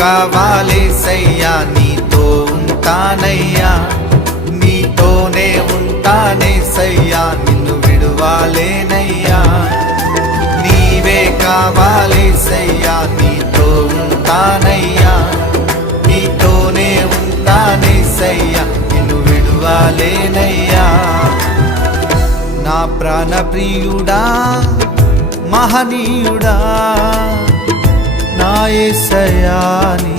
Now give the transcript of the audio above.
కావాలేసయ్యా, నీతో ఉంటానయ్యా, నీతోనే ఉంటానేసయ్యా, నిన్ను విడువాలేనయ్యా. నీవే కావాలేసయ్యా, నీతో ఉంటానయ్యా, నీతోనే ఉంటానేసయ్యా, నిన్ను విడువాలేనయ్యా. నా ప్రాణ ప్రియుడా, మహనీయుడా, నా యేసయ్యా నీ